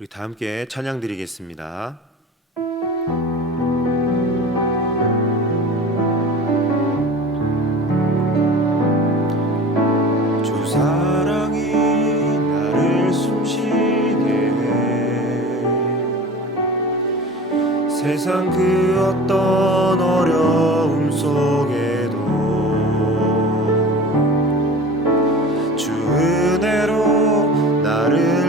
우리 다 함께 찬양 드리겠습니다. 주 사랑이 나를 숨쉬게 해 세상 그 어떤 어려움 속에도 주 은혜로 나를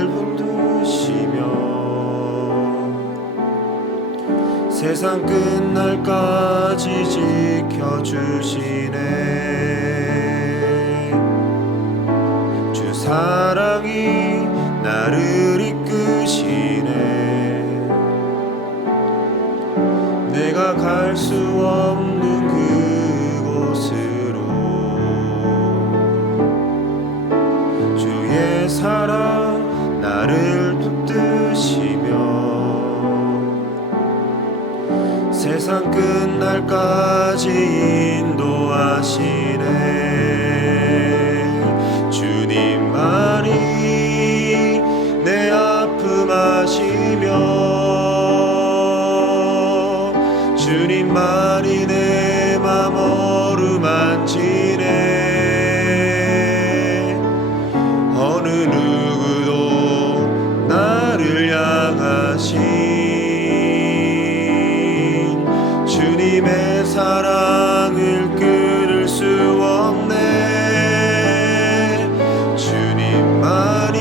세상 끝날까지 지켜주시네. 주 사랑이 나를 이끄시네. 내가 갈 수 없는 그곳으로 주의 사랑 나를 붙드시며 세상 끝날까지 인도하시네. 주님만이 내 아픔 아시며 주님만이 내 맘 어루만지네. 어느 누구도 나를 향하시 주님의 사랑을 끊을 수 없네. 주님만이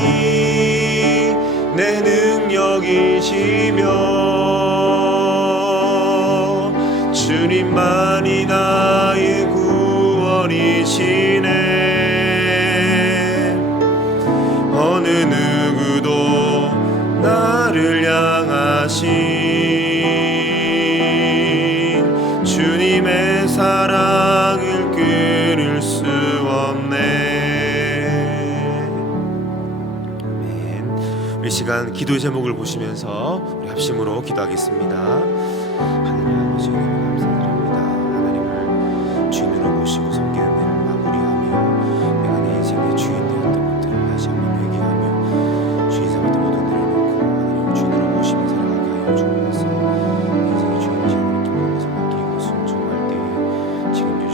내 능력이시며 주님만이 나의 구원이시네. 어느 누구도 나를 향하시 주님의 사랑을 끊을 수 없네. 아멘. 우리 시간 기도 제목을 보시면서 우리 합심으로 기도하겠습니다. 하나님 아버지 감사드립니다. 하나님을 주인으로 모시고 섬기는 일을 마무리하며 내가 내 인생의 주인 되었던 것들을 다시 한번 회개하며 주인 삼았던 모든 일을 놓고 하나님을 주인으로 모시며 살아가게 하여 주옵소서. 인생의 주인이신 하나님께 모든 것을 맡기고 순종할 때에 책임져 주시고 하시며 인도하시는 일을 누리며 살게 하옵소서.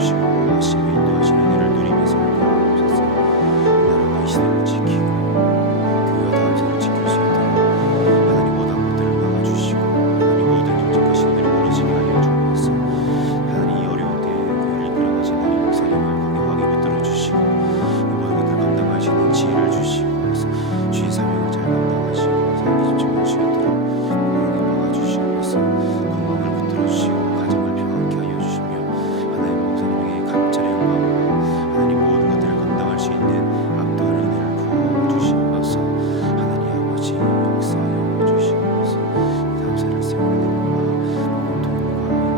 나라와 이 시대를 지키고 교회와 다음 세대를 지킬 수 있도록 하나님 모든 것들을 막아주시고 하나님 모든 정직과 신들을 무너지게 하여 주옵소서. 하나님 이 어려운 때에 교회를 이끌어가신 하나님 목사님을 강력하게 붙들어 주시고 이 모든 것들을 감당할 수 있는 지혜를 주시고 주의 사명을 잘 감당하시고 삶에 집중할 수 있도록 모든 게 막아주시옵소서. 건강을 붙들어 주시고 가정을 평안케 하여 주시며 하나님 목사님에게 각절의 영광과 하나님 모든 것들을 감당할 수 있는 압도하는 은혜를 부어 주시옵소서. 하나님 아버지 역사하여 주시옵소서. 감사를 세우는 일과 통과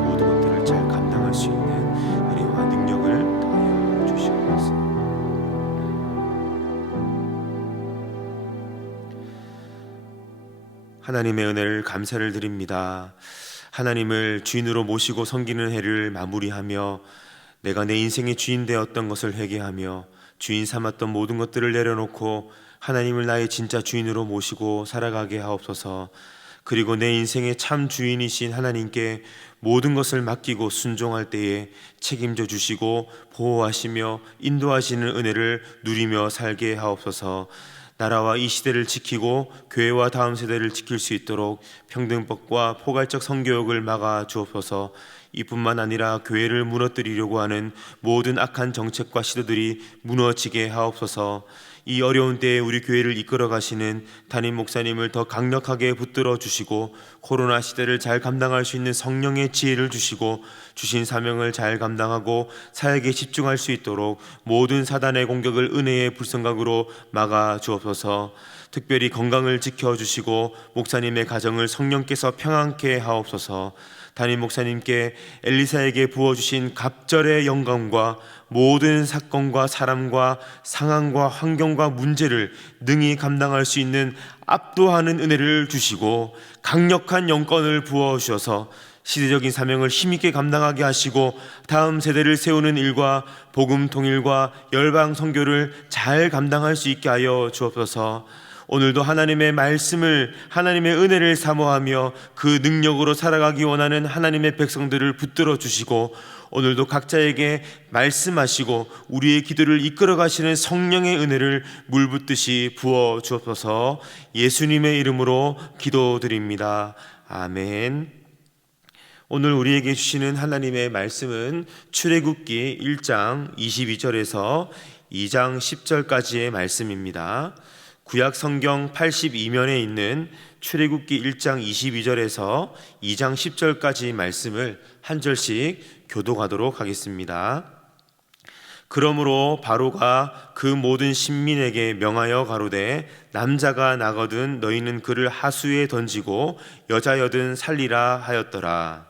모든 것들을 잘 감당할 수 있는 은혜와 능력을 더하여 주시옵소서. 하나님의 은혜를 감사를 드립니다. 하나님을 주인으로 모시고 섬기는 해를 마무리하며 내가 내 인생의 주인 되었던 것을 회개하며 주인 삼았던 모든 것들을 내려놓고 하나님을 나의 진짜 주인으로 모시고 살아가게 하옵소서. 그리고 내 인생의 참 주인이신 하나님께 모든 것을 맡기고 순종할 때에 책임져 주시고 보호하시며 인도하시는 은혜를 누리며 살게 하옵소서. 나라와 이 시대를 지키고 교회와 다음 세대를 지킬 수 있도록 평등법과 포괄적 성교육을 막아 주옵소서. 이뿐만 아니라 교회를 무너뜨리려고 하는 모든 악한 정책과 시도들이 무너지게 하옵소서. 이 어려운 때에 우리 교회를 이끌어 가시는 담임 목사님을 더 강력하게 붙들어 주시고 코로나 시대를 잘 감당할 수 있는 성령의 지혜를 주시고 주신 사명을 잘 감당하고 사역에 집중할 수 있도록 모든 사단의 공격을 은혜의 불성각으로 막아 주옵소서. 특별히 건강을 지켜주시고 목사님의 가정을 성령께서 평안케 하옵소서. 담임 목사님께 엘리사에게 부어주신 갑절의 영감과 모든 사건과 사람과 상황과 환경과 문제를 능히 감당할 수 있는 압도하는 은혜를 주시고 강력한 영권을 부어주셔서 시대적인 사명을 힘있게 감당하게 하시고 다음 세대를 세우는 일과 복음 통일과 열방 선교를 잘 감당할 수 있게 하여 주옵소서. 오늘도 하나님의 말씀을, 하나님의 은혜를 사모하며 그 능력으로 살아가기 원하는 하나님의 백성들을 붙들어 주시고, 오늘도 각자에게 말씀하시고 우리의 기도를 이끌어 가시는 성령의 은혜를 물붓듯이 부어 주옵소서. 예수님의 이름으로 기도드립니다. 아멘. 오늘 우리에게 주시는 하나님의 말씀은 출애굽기 1장 22절에서 2장 10절까지의 말씀입니다. 구약 성경 82면에 있는 출애굽기 1장 22절에서 2장 10절까지 말씀을 한 절씩 교독하도록 하겠습니다. 그러므로 바로가 그 모든 신민에게 명하여 가로되 남자가 나거든 너희는 그를 하수에 던지고 여자여든 살리라 하였더라.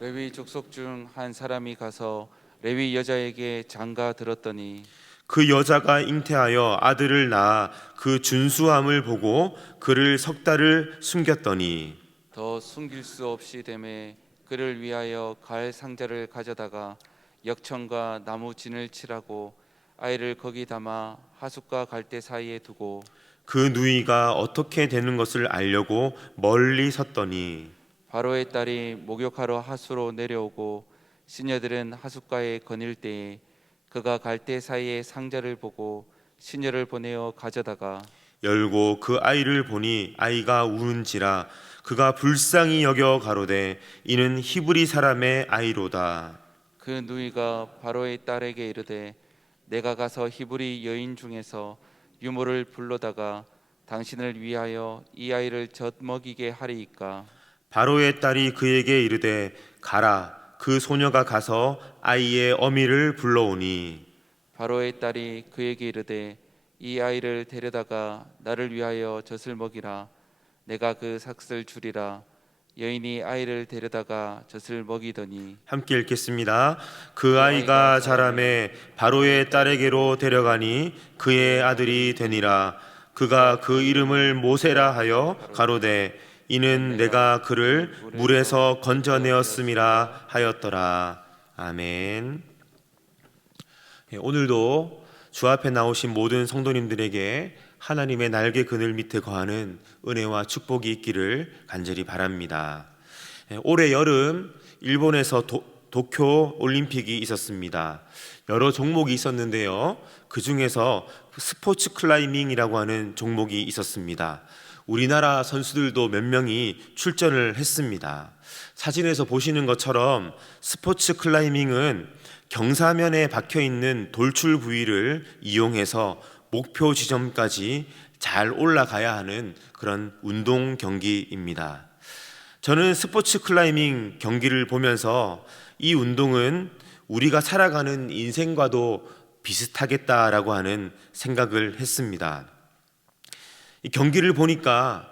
레위 족속 중 한 사람이 가서 레위 여자에게 장가 들었더니 그 여자가 잉태하여 아들을 낳아 그 준수함을 보고 그를 석 달을 숨겼더니 더 숨길 수 없이 되매 그를 위하여 갈 상자를 가져다가 역청과 나무 진을 칠하고 아이를 거기 담아 하숫과 갈대 사이에 두고 그 누이가 어떻게 되는 것을 알려고 멀리 섰더니 바로의 딸이 목욕하러 하수로 내려오고 시녀들은 하숫가에 거닐 때에 그가 갈대 사이에 상자를 보고 시녀를 보내어 가져다가 열고 그 아이를 보니 아이가 우는지라 그가 불쌍히 여겨 가로되 이는 히브리 사람의 아이로다. 그 누이가 바로의 딸에게 이르되 내가 가서 히브리 여인 중에서 유모를 불러다가 당신을 위하여 이 아이를 젖먹이게 하리이까. 바로의 딸이 그에게 이르되 가라. 그 소녀가 가서 아이의 어미를 불러오니 바로의 딸이 그에게 이르되 이 아이를 데려다가 나를 위하여 젖을 먹이라. 내가 그 삭슬 주리라. 여인이 아이를 데려다가 젖을 먹이더니 함께 읽겠습니다. 그 아이가 자라매 바로의 딸에게로 데려가니 그의 아들이 되니라. 그가 그 이름을 모세라 하여 가로되 이는 내가 그를 물에서 건져내었음이라 하였더라. 아멘. 오늘도 주 앞에 나오신 모든 성도님들에게 하나님의 날개 그늘 밑에 거하는 은혜와 축복이 있기를 간절히 바랍니다. 올해 여름 일본에서 도쿄 올림픽이 있었습니다. 여러 종목이 있었는데요. 그 중에서 스포츠 클라이밍이라고 하는 종목이 있었습니다. 우리나라 선수들도 몇 명이 출전을 했습니다. 사진에서 보시는 것처럼 스포츠 클라이밍은 경사면에 박혀 있는 돌출 부위를 이용해서 목표 지점까지 잘 올라가야 하는 그런 운동 경기입니다. 저는 스포츠 클라이밍 경기를 보면서 이 운동은 우리가 살아가는 인생과도 비슷하겠다라고 하는 생각을 했습니다. 이 경기를 보니까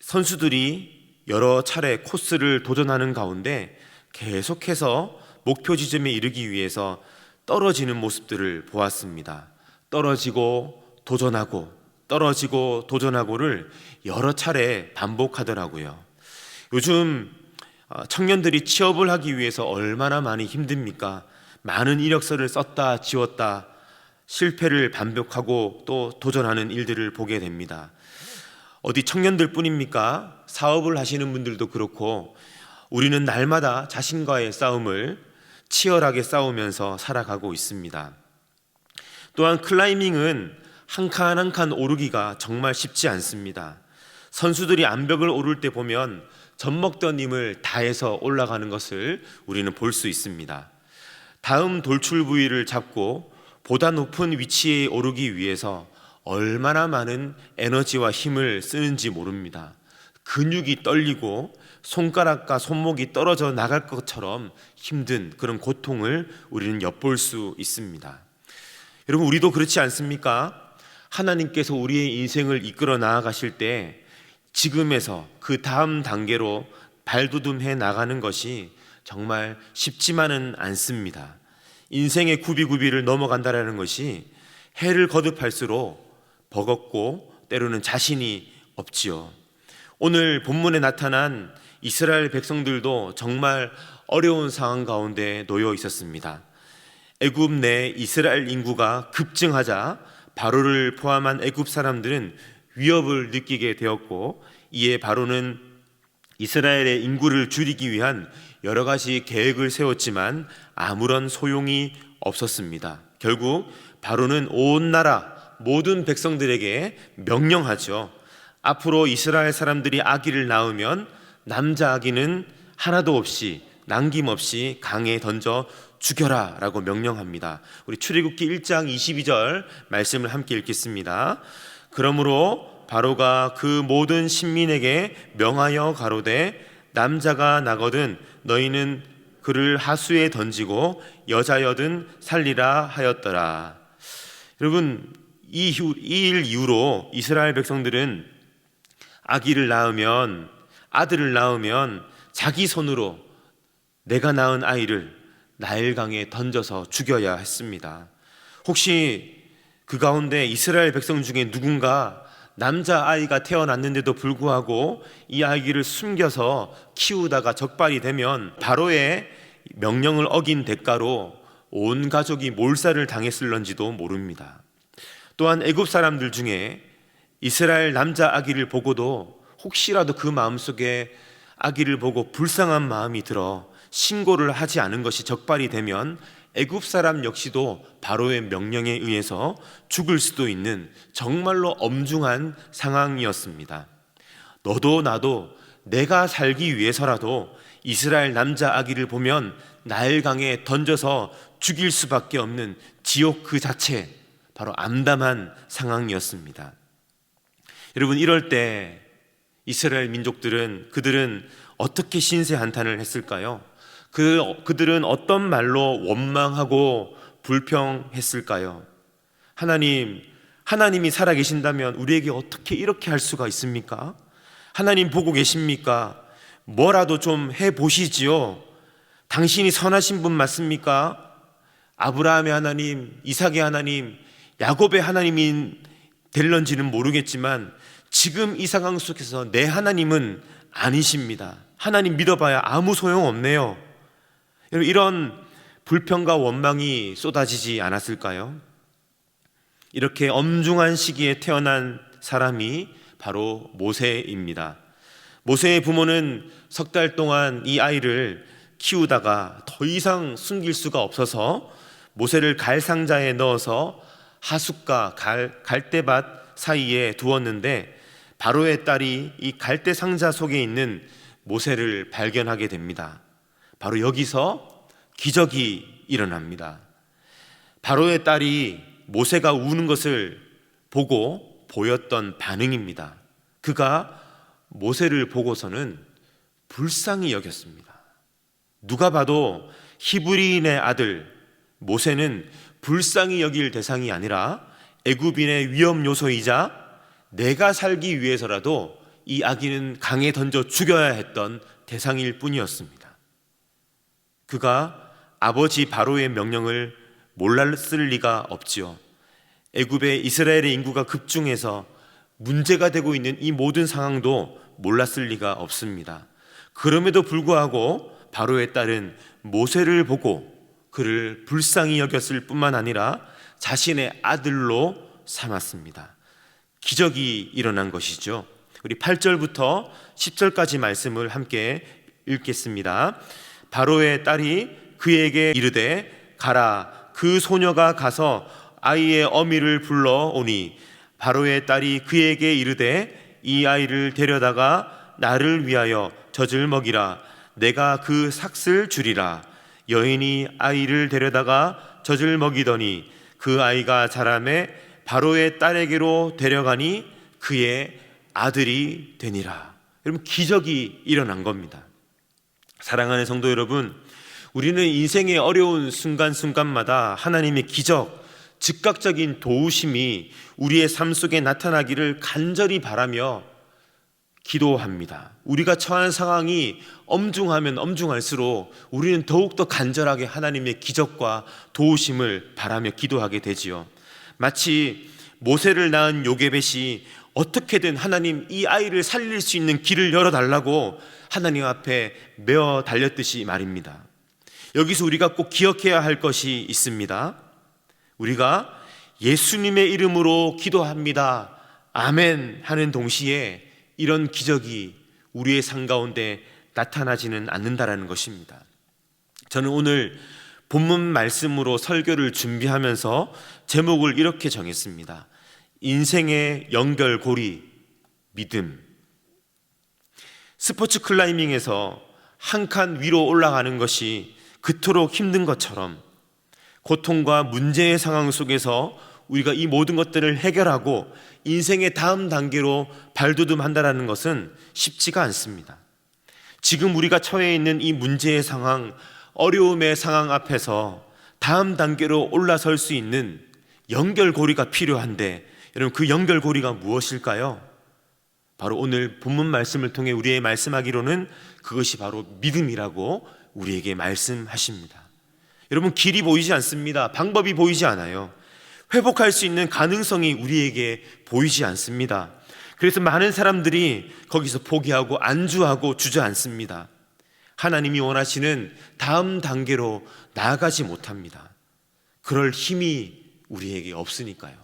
선수들이 여러 차례 코스를 도전하는 가운데 계속해서 목표 지점에 이르기 위해서 떨어지는 모습들을 보았습니다. 떨어지고 도전하고 떨어지고 도전하고를 여러 차례 반복하더라고요. 요즘 청년들이 취업을 하기 위해서 얼마나 많이 힘듭니까? 많은 이력서를 썼다 지웠다 실패를 반복하고 또 도전하는 일들을 보게 됩니다. 어디 청년들 뿐입니까? 사업을 하시는 분들도 그렇고 우리는 날마다 자신과의 싸움을 치열하게 싸우면서 살아가고 있습니다. 또한 클라이밍은 한 칸 한 칸 오르기가 정말 쉽지 않습니다. 선수들이 암벽을 오를 때 보면 젖먹던 힘을 다해서 올라가는 것을 우리는 볼 수 있습니다. 다음 돌출 부위를 잡고 보다 높은 위치에 오르기 위해서 얼마나 많은 에너지와 힘을 쓰는지 모릅니다. 근육이 떨리고 손가락과 손목이 떨어져 나갈 것처럼 힘든 그런 고통을 우리는 엿볼 수 있습니다. 여러분, 우리도 그렇지 않습니까? 하나님께서 우리의 인생을 이끌어 나아가실 때 지금에서 그 다음 단계로 발돋움해 나가는 것이 정말 쉽지만은 않습니다. 인생의 구비구비를 넘어간다라는 것이 해를 거듭할수록 버겁고 때로는 자신이 없지요. 오늘 본문에 나타난 이스라엘 백성들도 정말 어려운 상황 가운데 놓여 있었습니다. 애굽 내 이스라엘 인구가 급증하자 바로를 포함한 애굽 사람들은 위협을 느끼게 되었고, 이에 바로는 이스라엘의 인구를 줄이기 위한 여러 가지 계획을 세웠지만 아무런 소용이 없었습니다. 결국 바로는 온 나라 모든 백성들에게 명령하죠. 앞으로 이스라엘 사람들이 아기를 낳으면 남자 아기는 하나도 없이 남김없이 강에 던져 죽여라 라고 명령합니다. 우리 출애굽기 1장 22절 말씀을 함께 읽겠습니다. 그러므로 바로가 그 모든 신민에게 명하여 가로되 남자가 나거든 너희는 그를 하수에 던지고 여자여든 살리라 하였더라. 여러분, 이 일 이후로 이스라엘 백성들은 아기를 낳으면, 아들을 낳으면 자기 손으로 내가 낳은 아이를 나일강에 던져서 죽여야 했습니다. 혹시 그 가운데 이스라엘 백성 중에 누군가 남자아이가 태어났는데도 불구하고 이 아이를 숨겨서 키우다가 적발이 되면 바로의 명령을 어긴 대가로 온 가족이 몰살을 당했을런지도 모릅니다. 또한 애굽 사람들 중에 이스라엘 남자 아기를 보고도 혹시라도 그 마음속에 아기를 보고 불쌍한 마음이 들어 신고를 하지 않은 것이 적발이 되면 애굽 사람 역시도 바로의 명령에 의해서 죽을 수도 있는 정말로 엄중한 상황이었습니다. 너도 나도 내가 살기 위해서라도 이스라엘 남자 아기를 보면 나일강에 던져서 죽일 수밖에 없는 지옥 그 자체, 바로 암담한 상황이었습니다. 여러분, 이럴 때 이스라엘 민족들은 그들은 어떻게 신세한탄을 했을까요? 그들은 어떤 말로 원망하고 불평했을까요? 하나님이 살아계신다면 우리에게 어떻게 이렇게 할 수가 있습니까? 하나님 보고 계십니까? 뭐라도 좀 해보시지요. 당신이 선하신 분 맞습니까? 아브라함의 하나님, 이삭의 하나님, 야곱의 하나님이 될런지는 모르겠지만 지금 이 상황 속에서 내 하나님은 아니십니다. 하나님 믿어봐야 아무 소용없네요. 이런 불평과 원망이 쏟아지지 않았을까요? 이렇게 엄중한 시기에 태어난 사람이 바로 모세입니다. 모세의 부모는 석 달 동안 이 아이를 키우다가 더 이상 숨길 수가 없어서 모세를 갈상자에 넣어서 하숫과 갈대밭 사이에 두었는데 바로의 딸이 이 갈대 상자 속에 있는 모세를 발견하게 됩니다. 바로 여기서 기적이 일어납니다. 바로의 딸이 모세가 우는 것을 보고 보였던 반응입니다. 그가 모세를 보고서는 불쌍히 여겼습니다. 누가 봐도 히브리인의 아들 모세는 불쌍히 여길 대상이 아니라 애굽인의 위험 요소이자 내가 살기 위해서라도 이 아기는 강에 던져 죽여야 했던 대상일 뿐이었습니다. 그가 아버지 바로의 명령을 몰랐을 리가 없지요. 애굽의 이스라엘의 인구가 급증해서 문제가 되고 있는 이 모든 상황도 몰랐을 리가 없습니다. 그럼에도 불구하고 바로의 딸은 모세를 보고 그를 불쌍히 여겼을 뿐만 아니라 자신의 아들로 삼았습니다. 기적이 일어난 것이죠. 우리 8절부터 10절까지 말씀을 함께 읽겠습니다. 바로의 딸이 그에게 이르되 가라, 그 소녀가 가서 아이의 어미를 불러오니 바로의 딸이 그에게 이르되 이 아이를 데려다가 나를 위하여 젖을 먹이라. 내가 그 삭슬 주리라. 여인이 아이를 데려다가 젖을 먹이더니 그 아이가 자라매 바로의 딸에게로 데려가니 그의 아들이 되니라. 여러분, 기적이 일어난 겁니다. 사랑하는 성도 여러분, 우리는 인생의 어려운 순간순간마다 하나님의 기적, 즉각적인 도우심이 우리의 삶 속에 나타나기를 간절히 바라며 기도합니다. 우리가 처한 상황이 엄중하면 엄중할수록 우리는 더욱더 간절하게 하나님의 기적과 도우심을 바라며 기도하게 되지요. 마치 모세를 낳은 요게벳이 어떻게든 하나님 이 아이를 살릴 수 있는 길을 열어달라고 하나님 앞에 메어 달렸듯이 말입니다. 여기서 우리가 꼭 기억해야 할 것이 있습니다. 우리가 예수님의 이름으로 기도합니다, 아멘 하는 동시에 이런 기적이 우리의 삶 가운데 나타나지는 않는다라는 것입니다. 저는 오늘 본문 말씀으로 설교를 준비하면서 제목을 이렇게 정했습니다. 인생의 연결고리, 믿음. 스포츠 클라이밍에서 한 칸 위로 올라가는 것이 그토록 힘든 것처럼 고통과 문제의 상황 속에서 우리가 이 모든 것들을 해결하고 인생의 다음 단계로 발돋움한다는 것은 쉽지가 않습니다. 지금 우리가 처해 있는 이 문제의 상황, 어려움의 상황 앞에서 다음 단계로 올라설 수 있는 연결고리가 필요한데, 여러분 그 연결고리가 무엇일까요? 바로 오늘 본문 말씀을 통해 우리의 말씀하기로는 그것이 바로 믿음이라고 우리에게 말씀하십니다. 여러분, 길이 보이지 않습니다. 방법이 보이지 않아요. 회복할 수 있는 가능성이 우리에게 보이지 않습니다. 그래서 많은 사람들이 거기서 포기하고 안주하고 주저앉습니다. 하나님이 원하시는 다음 단계로 나아가지 못합니다. 그럴 힘이 우리에게 없으니까요.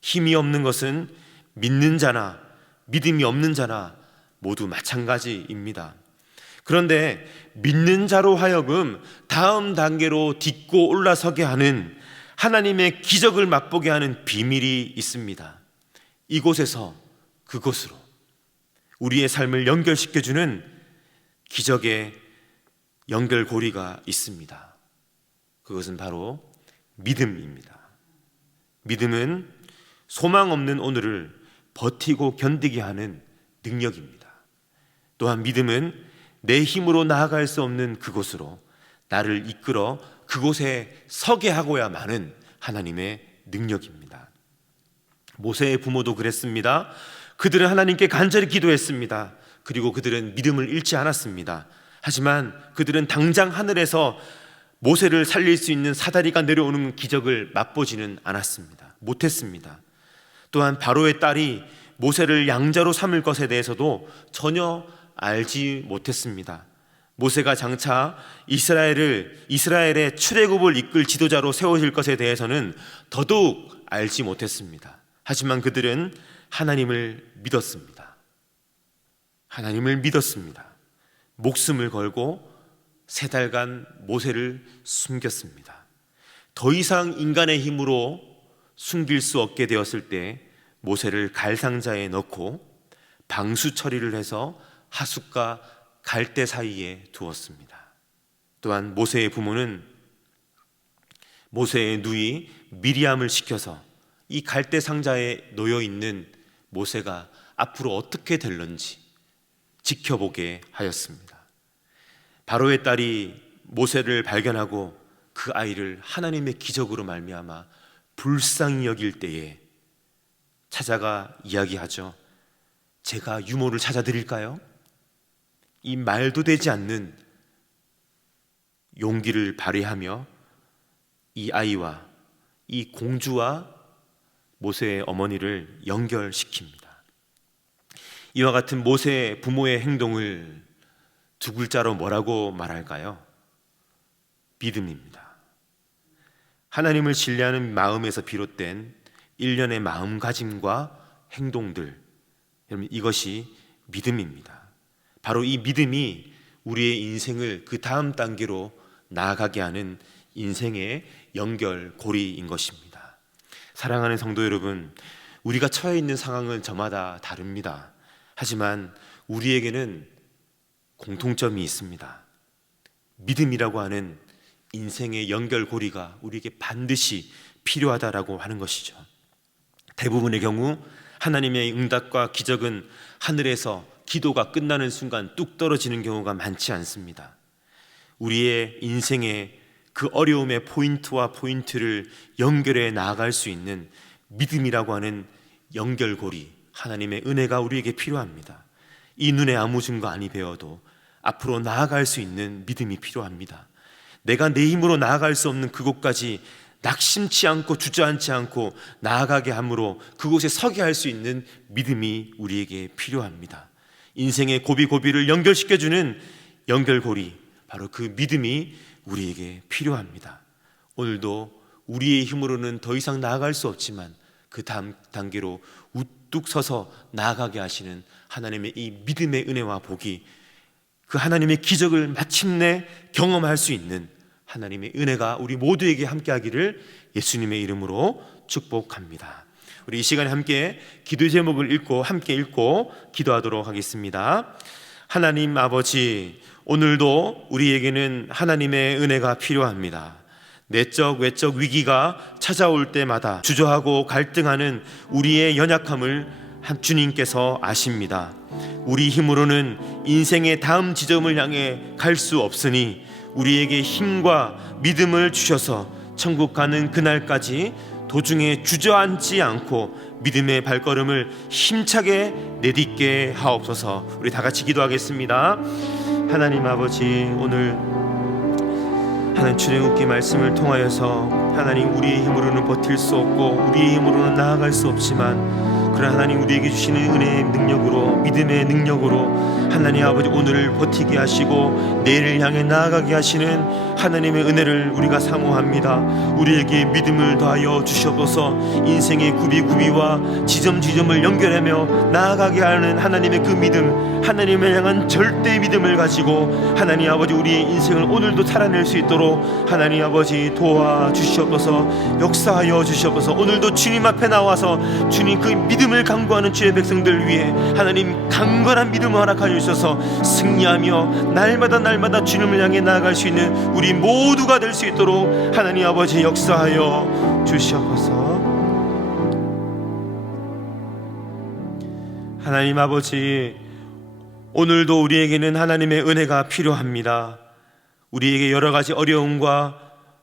힘이 없는 것은 믿는 자나 믿음이 없는 자나 모두 마찬가지입니다. 그런데 믿는 자로 하여금 다음 단계로 딛고 올라서게 하는 하나님의 기적을 맛보게 하는 비밀이 있습니다. 이곳에서 그곳으로 우리의 삶을 연결시켜주는 기적의 연결고리가 있습니다. 그것은 바로 믿음입니다. 믿음은 소망 없는 오늘을 버티고 견디게 하는 능력입니다. 또한 믿음은 내 힘으로 나아갈 수 없는 그곳으로 나를 이끌어 그곳에 서게 하고야 마는 하나님의 능력입니다. 모세의 부모도 그랬습니다. 그들은 하나님께 간절히 기도했습니다. 그리고 그들은 믿음을 잃지 않았습니다. 하지만 그들은 당장 하늘에서 모세를 살릴 수 있는 사다리가 내려오는 기적을 맛보지는 않았습니다. 못했습니다. 또한 바로의 딸이 모세를 양자로 삼을 것에 대해서도 전혀 알지 못했습니다. 모세가 장차 이스라엘의 출애굽을 이끌 지도자로 세워질 것에 대해서는 더더욱 알지 못했습니다. 하지만 그들은 하나님을 믿었습니다. 하나님을 믿었습니다. 목숨을 걸고 3달간 모세를 숨겼습니다. 더 이상 인간의 힘으로 숨길 수 없게 되었을 때 모세를 갈상자에 넣고 방수 처리를 해서 하숫과 갈대 사이에 두었습니다. 또한 모세의 부모는 모세의 누이 미리암을 시켜서 이 갈대 상자에 놓여 있는 모세가 앞으로 어떻게 될런지 지켜보게 하였습니다. 바로의 딸이 모세를 발견하고 그 아이를 하나님의 기적으로 말미암아 불쌍히 여길 때에 찾아가 이야기하죠. 제가 유모를 찾아드릴까요? 이 말도 되지 않는 용기를 발휘하며 이 아이와 이 공주와 모세의 어머니를 연결시킵니다. 이와 같은 모세 부모의 행동을 2글자로 뭐라고 말할까요? 믿음입니다. 하나님을 신뢰하는 마음에서 비롯된 일련의 마음가짐과 행동들, 여러분 이것이 믿음입니다. 바로 이 믿음이 우리의 인생을 그 다음 단계로 나아가게 하는 인생의 연결고리인 것입니다. 사랑하는 성도 여러분, 우리가 처해 있는 상황은 저마다 다릅니다. 하지만 우리에게는 공통점이 있습니다. 믿음이라고 하는 인생의 연결고리가 우리에게 반드시 필요하다라고 하는 것이죠. 대부분의 경우 하나님의 응답과 기적은 하늘에서 기도가 끝나는 순간 뚝 떨어지는 경우가 많지 않습니다. 우리의 인생의 그 어려움의 포인트와 포인트를 연결해 나아갈 수 있는 믿음이라고 하는 연결고리, 하나님의 은혜가 우리에게 필요합니다. 이 눈에 아무 증거 아니 배워도 앞으로 나아갈 수 있는 믿음이 필요합니다. 내가 내 힘으로 나아갈 수 없는 그곳까지 낙심치 않고 주저앉지 않고 나아가게 함으로 그곳에 서게 할 수 있는 믿음이 우리에게 필요합니다. 인생의 고비고비를 연결시켜주는 연결고리, 바로 그 믿음이 우리에게 필요합니다. 오늘도 우리의 힘으로는 더 이상 나아갈 수 없지만 그 다음 단계로 우뚝 서서 나아가게 하시는 하나님의 이 믿음의 은혜와 복이, 그 하나님의 기적을 마침내 경험할 수 있는 하나님의 은혜가 우리 모두에게 함께하기를 예수님의 이름으로 축복합니다. 우리 이 시간에 함께 기도 제목을 함께 읽고 기도하도록 하겠습니다. 하나님 아버지, 오늘도 우리에게는 하나님의 은혜가 필요합니다. 내적 외적 위기가 찾아올 때마다 주저하고 갈등하는 우리의 연약함을 주님께서 아십니다. 우리 힘으로는 인생의 다음 지점을 향해 갈 수 없으니 우리에게 힘과 믿음을 주셔서 천국 가는 그날까지 도중에 주저앉지 않고 믿음의 발걸음을 힘차게 내딛게 하옵소서. 우리 다 같이 기도하겠습니다. 하나님 아버지, 오늘 하나님 출애굽기 말씀을 통하여서 하나님, 우리의 힘으로는 버틸 수 없고 우리의 힘으로는 나아갈 수 없지만, 그러나 하나님 우리에게 주시는 은혜의 능력으로, 믿음의 능력으로 하나님 아버지 오늘을 버티게 하시고 내일을 향해 나아가게 하시는 하나님의 은혜를 우리가 사모합니다. 우리에게 믿음을 더하여 주시옵소서. 인생의 구비구비와 지점지점을 연결하며 나아가게 하는 하나님의 그 믿음, 하나님을 향한 절대 믿음을 가지고 하나님 아버지 우리의 인생을 오늘도 살아낼 수 있도록 하나님 아버지 도와주시옵소서. 역사하여 주시옵소서. 오늘도 주님 앞에 나와서 주님 그 믿음을 간구하는 주의 백성들 위해 하나님 강건한 믿음을 허락하여 주셔서 승리하며 날마다 주님을 향해 나아갈 수 있는 우리 모두가 될 수 있도록 하나님 아버지 역사하여 주시옵소서. 하나님 아버지, 오늘도 우리에게는 하나님의 은혜가 필요합니다. 우리에게 여러 가지 어려움과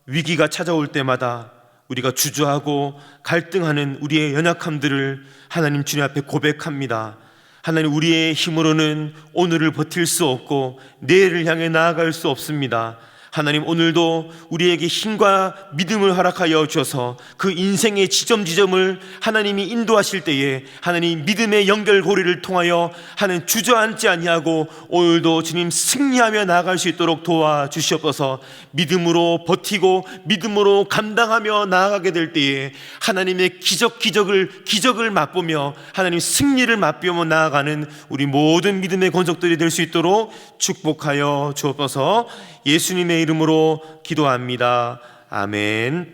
위기가 찾아올 때마다 우리가 주저하고 갈등하는 우리의 연약함들을 하나님 주님 앞에 고백합니다. 하나님, 우리의 힘으로는 오늘을 버틸 수 없고 내일을 향해 나아갈 수 없습니다. 하나님, 오늘도 우리에게 힘과 믿음을 허락하여 주셔서 그 인생의 지점을 하나님이 인도하실 때에 하나님 믿음의 연결고리를 통하여 하나님 주저앉지 아니하고 오늘도 주님 승리하며 나아갈 수 있도록 도와주시옵소서. 믿음으로 버티고 믿음으로 감당하며 나아가게 될 때에 하나님의 기적을 맛보며 하나님 승리를 맛보며 나아가는 우리 모든 믿음의 권속들이 될 수 있도록 축복하여 주옵소서. 예수님의 이름으로 기도합니다. 아멘.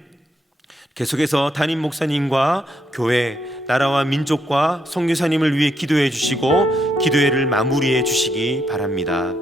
계속해서 담임 목사님과 교회, 나라와 민족과 선교사님을 위해 기도해 주시고 기도회를 마무리해 주시기 바랍니다.